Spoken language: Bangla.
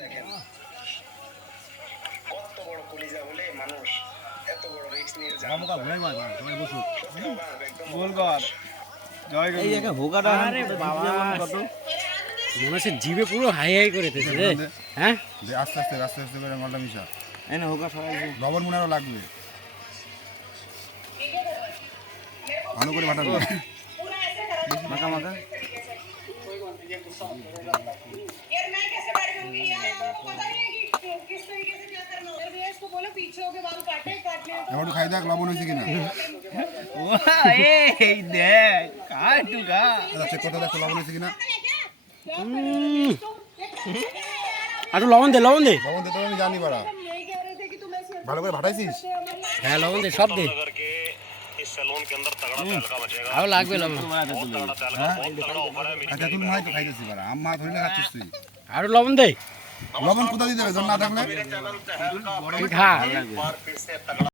দেখেন কত বড় কলিজা হলে মানুষ এত বড় রিস্ক নিয়ে যায়। আমকা ভুলাই মার সবাই বসু গোল কর জয় এই একটা ভোগাটা আরে বাবা কত মনে হচ্ছে জিভে পুরো হাই হাই করেতেছে রে। হ্যাঁ আস্তে আস্তে আস্তে আস্তে করে মালটা মিশা এই না হোগা সবাই লবণ মনে লাগবে ভালো করে ভাটা মাখা মাখা यार मैं कैसे बैठ जाऊंगी यार आपको पता नहीं है कि किस तरीके से क्या करना है। भैया इसको बोलो पीछे होके बाल काटने এবার খাই দেখ লবণ হয়েছে কিনা এই দেখ কাটুগা চেক করতে দেখ লবণ হয়েছে কিনা আর লবণ দে লবণ দিতে আমি জানি বাড়া यही कह रहे थे कि तुम ऐसे ভালো করে ভাটাইছিস হ্যাঁ লবণ দে সব দে करके इस सैलून के अंदर तगड़ा तहलका मचेगा। আরো লাগবে লবণ बहुत तगड़ा तहलका, बहुत तगड़ा ऑफर है मेरी আচ্ছা তুই মাই তো খাইতেছি বাড়া আম্মা ধরে খাচ্ছিস তুই আরো লবণ দে লবণ কোথা দিতে হবে জন না থাকলে चैनल तहलका তুই খা बार फिर से तगड़ा